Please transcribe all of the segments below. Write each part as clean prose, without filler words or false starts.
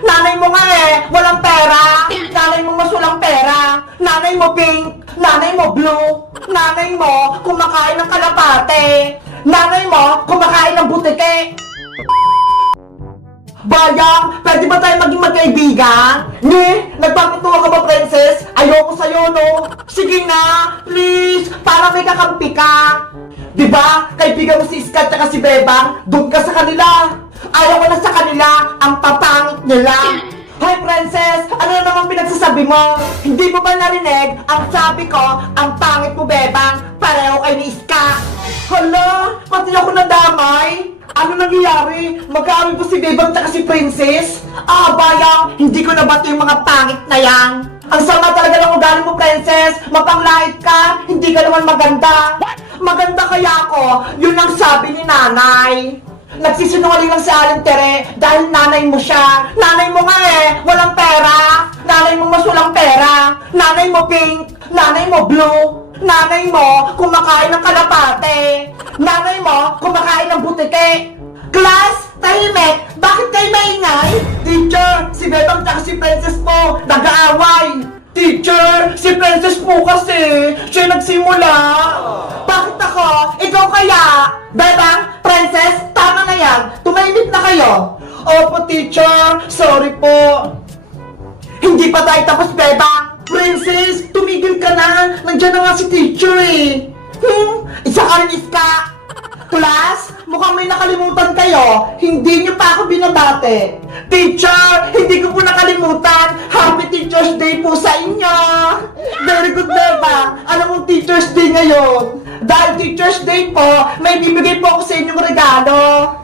Nanay mo nga walang pera. Nanay mo mas walang pera. Nanay mo pink. Nanay mo blue. Nanay mo kumakain ng kalapate. Nanay mo kumakain ng butike. Bayang, pwede ba tayo maging magkaibigan? Ni, nagpapatuwa ka ba, princess? Ayoko sa'yo, no? Sige na, please, para may kakampi ka. Diba, kaibigan mo si Iska at si Bebang, doon ka sa kanila. Ayaw ko na sa kanila, ang papangit nila. Hoy, princess, ano na naman pinagsasabi mo? Hindi mo ba narinig? Ang sabi ko, ang pangit mo, Bebang, pareho kay ni Iska. Hala, pati ako nadamay. Ano nangyayari? Magkaawin ko si Bebang at si Princess? Ah, bayang, hindi ko nabato yung mga pangit na yan. Ang sama talaga ng ugali mo, Princess. Mapanglait ka, hindi ka naman maganda. Maganda kaya ako, yun ang sabi ni nanay. Nagsisinungaling lang si Aling Tere dahil nanay mo siya. Nanay mo nga walang pera. Nanay mo mas walang pera. Nanay mo pink. Nanay mo blue. Nanay mo kumakain ng kalapate. Nanay mo kumakain ng butike. Class, tahimik. Bakit kayo maingay? Teacher, si Bebang at si Princess po nag-aaway. Teacher, si Princess po kasi siya nagsimula. Bakit ako? Ikaw kaya? Bebang, Princess, tama na yan. Tumahimik na kayo. Opo, teacher. Sorry po. Hindi pa tayo tapos, Bebang. Princess, tumigil ka na. Nandiyan na nga si teacher Isa ka rin, Iska. Class, mukhang may nakalimutan kayo. Hindi niyo pa ako binabate. Teacher, hindi ko po nakalimutan. Happy Teacher's Day po sa inyo. Very good, Bebang. Alam mong Teacher's Day ngayon. Dahil Teacher's Day po, may bibigay po ako sa inyong regalo.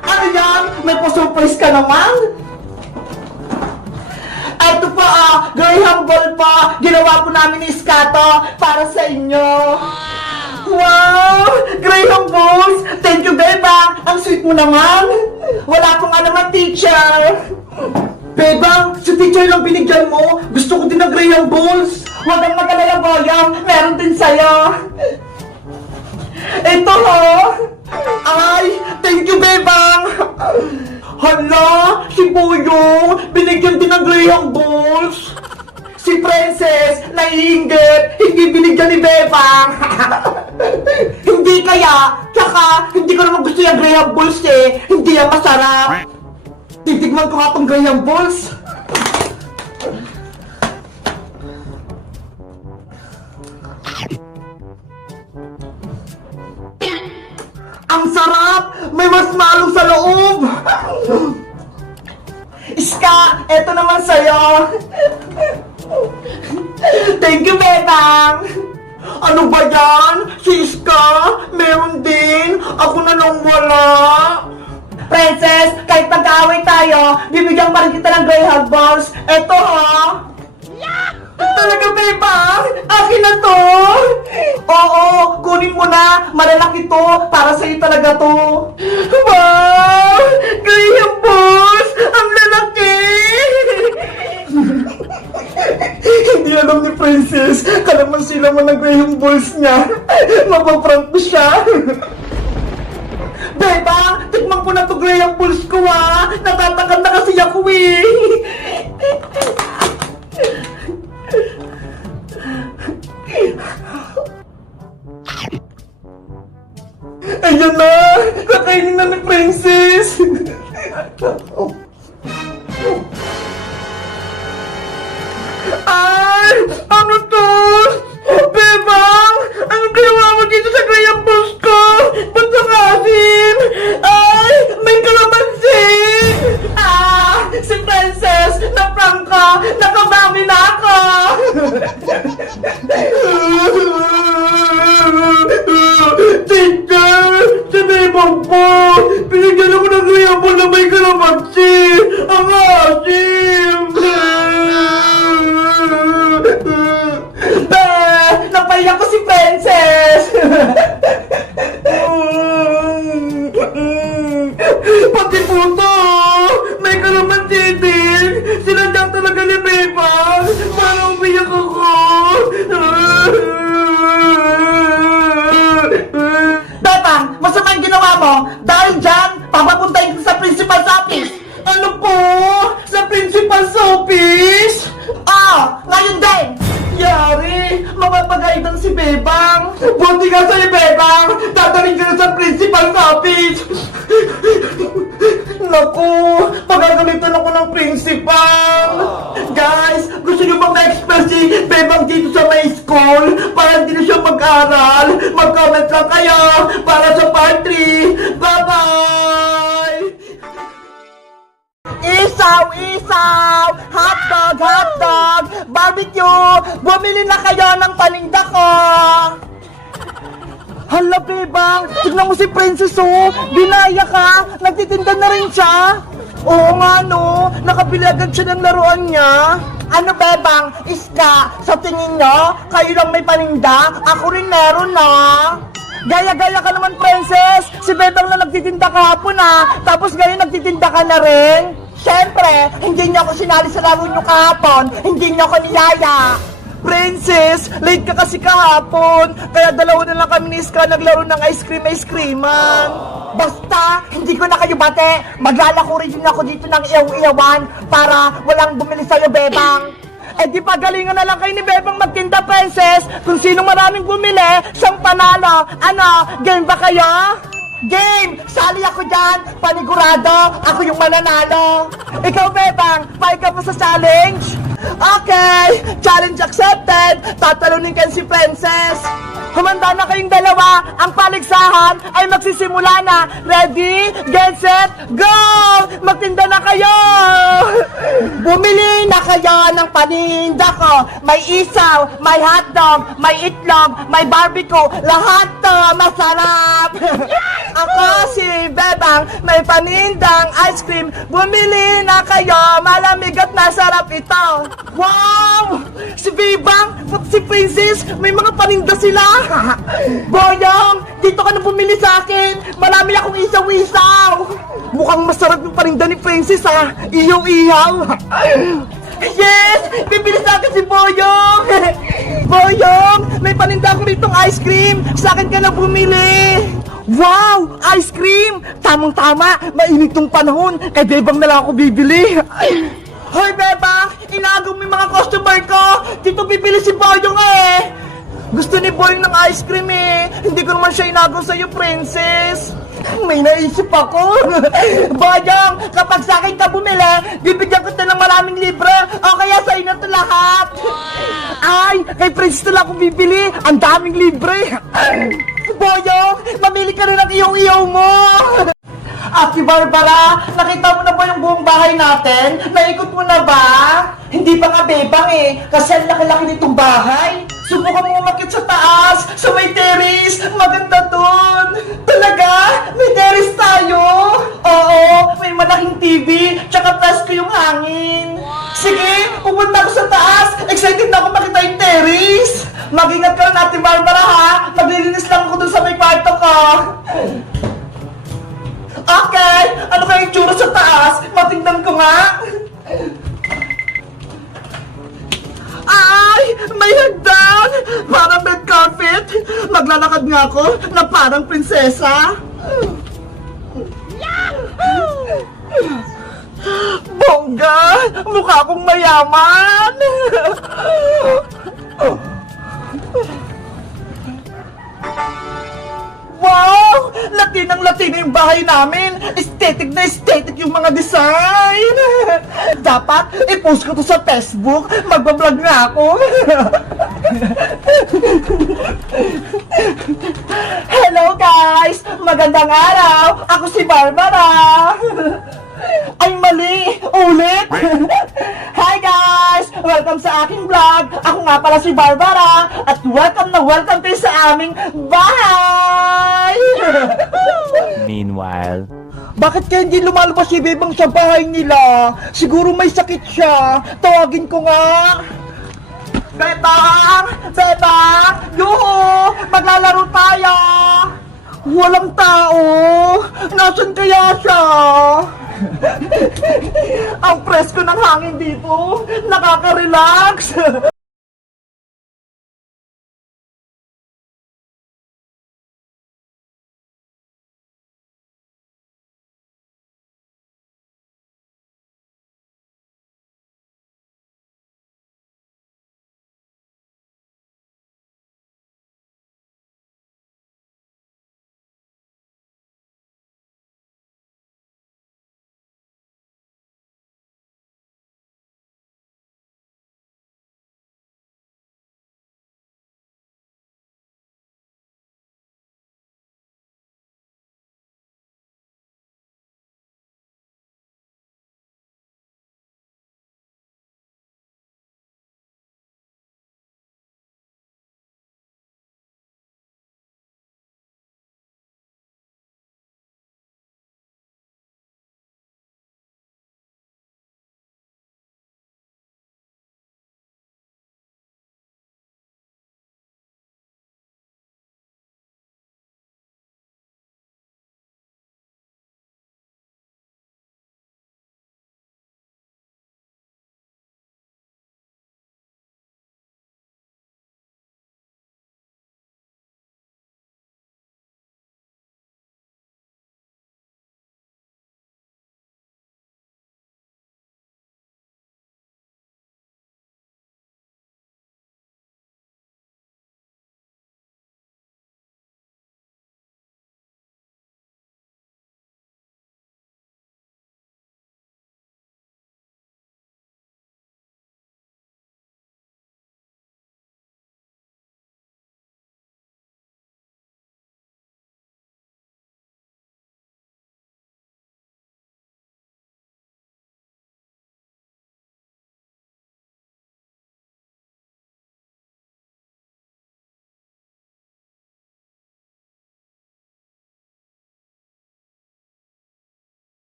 Ano yan? May pa-surprise ka naman? Ito po Graham Ball po. Ginawa po namin ni Iskato para sa inyo. Wow! Graham Balls! Thank you, Bebang! Ang sweet mo naman! Wala pong naman, teacher! Bebang, si teacher lang binigyan mo. Gusto ko din ng Graham Balls. Huwag kang mag-alala, Boyang. Meron din sa'yo. Ito, Ay, thank you, Bebang! Hala, si Boyong, binigyan din ng Graham Balls. Si Princess, naiinggit, hindi binigyan ni Bebang. Hindi kaya, tsaka, hindi ko naman gusto yung Graham Balls hindi yan masarap. Titigman ko nga tong Graham Balls. Ang sarap! May marshmallow sa loob! Iska, eto naman sa'yo! Thank you, Bebang! Ano ba yan? Si Iska, meron din! Ako na lang wala! Princess, kahit pag-aaway tayo, bibigyan pa rin kita ng Graham Balls. Eto Talaga, Bebang? Akin na to? Oo, kunin mo na. Malalaki to. Para sa'yo talaga to. Wow! Graham Balls! Ang lalaki! Hindi alam ni Princess. Kalaman sila mo ng Graham Balls niya. Mapaprank ko siya. Bebang, tikman ko na to Graham Balls ko Natatakam na kasi ako Ayan na! Kakainin na ni Princess! Ay! Ano to? Bebang! Anong ginawa mo dito sa Graham Balls ko? Ba't ang asim? Ay! May kalamansi! Si Princess! Na-prank ka! Nakabawi na ako! Teacher! Si Bebang po! Binigyan ako ng Graham Ball na may kalamansi! Ang asim! Napaiyak ko si Princess! Pati po to! May kalamansi din! Sinadya talaga ni Bebang! Para umiyak ako! Bebang! Masama ang ginawa mo! Dahil dyan, papapuntahin ko sa principal's office! Ano po? nga sa'yo, Bebang! Dadaling ka na sa principal's office! Naku, pagagalitan ako ng principal! Guys, gusto nyo bang ma-express si Bebang dito sa may school para hindi na siya mag-aral? Mag-comment lang kayo para sa part 3! Bye-bye! Isaw! Isaw! Hotdog! Hotdog! Barbecue! Bumili na kayo ng paninda ko! Hala, Bebang! Tignan mo si Princess, oh! Binaya ka! Nagtitinda na rin siya! Oo nga, no! Nakabili agad siya ng laruan niya! Ano, Bebang? Iska! Sa tingin nyo, kayo lang may paninda? Ako rin meron, na! Gaya-gaya ka naman, Princess! Si Bebang lang nagtitinda kahapon, tapos ngayon nagtitinda ka na rin! Siyempre, hindi niyo ako sinali sa laro niyo kahapon! Hindi niyo ako niyaya! Princess, late ka kasi kahapon, kaya dalawa na lang kami ni Iska naglaro ng ice cream-man. Basta, hindi ko na kayo bate, maglalako rin ako dito ng iyaw-iyawan para walang bumili sa'yo, Bebang. Eh di pagalingan na lang kayo ni Bebang magtinda, Princess. Kung sino maraming bumili, siyang panalo. Ano, game ba kayo? Game! Sali ako dyan! Panigurado! Ako yung mananalo! Ikaw, Bebang, paig ka pa sa challenge? Okay! Challenge accepted! Tatalunin ka si Princess! Humanda na kayong dalawa! Ang paligsahan ay magsisimula na! Ready? Get set? Go! Magtinda na kayo! Bumili na kayo ng paninda ko! May isaw, may hotdog, may itlog, may barbecue, lahat to masarap! Ako si Bebang, may panindang ice cream. Bumili na kayo, malamig at masarap ito. Wow! Si Bebang, pati si Princess, may mga paninda sila. Boyong, dito ka na bumili sa akin. Marami akong isaw-isaw. Mukhang masarap yung paninda ni Princess, Iyaw-iyaw. Yes! Bibili sa akin si Boyong! Boyong! May paninda akong ditong ice cream! Sa akin ka na bumili! Wow! Ice cream! Tamang-tama! Mainit tong panahon! Kay Bebang na lang ako bibili! Hoy, Bebang! Inagaw mo yung mga customer ko! Dito bibili si Boyong Gusto ni Boyong ng ice cream Hindi ko naman siya inagaw sa'yo, Princess! May naisip ako! Boyong, kapag sa akin ka bumili, bibigyan ko ng maraming libre o kaya sa'yo na ito lahat! Ay, kay Princess na lang ako bibili! Ang daming libre! Boyong, mamili ka rin ng iyaw-iyaw mo! Ate Barbara, nakita mo na ba yung buong bahay natin? Naikot mo na ba? Hindi pa nga, Bebang kasi ang laki-laki nitong bahay. Subukan mo umakit sa taas, sa may terrace. Maganda dun. Talaga? May terrace tayo? Oo, may malaking TV, tsaka presko yung hangin. Sige, pupunta ako sa taas. Excited na ako makita yung terrace. Mag-ingat ka lang, Ate Barbara, Maglilinis lang ako dun sa may kwarto ko. Okay, ano kaya yung tsura sa taas? Matingnan ko nga. Ay, may hagdan! Parang red carpet. Maglalakad nga ako na parang prinsesa. Bongga! Mukha akong mayaman! Wow! Lati ng lati na yung bahay namin! Aesthetic na aesthetic yung mga design! Dapat i-post ko to sa Facebook! Magbablog na ako! Hello guys! Magandang araw! Ako si Barbara! Ay mali! Ulit! Hi guys! Welcome sa aking vlog! Ako nga pala si Barbara! At welcome na welcome kayo sa aming bahay! Meanwhile, Bakit kaya hindi lumalabas si Bebang sa bahay nila? Siguro may sakit siya. Tawagin ko nga. Bebang! Bebang! Yuhu! Maglalaro tayo! Walang tao! Nasaan kaya siya? Ang presko ng hangin dito! Nakaka-relax!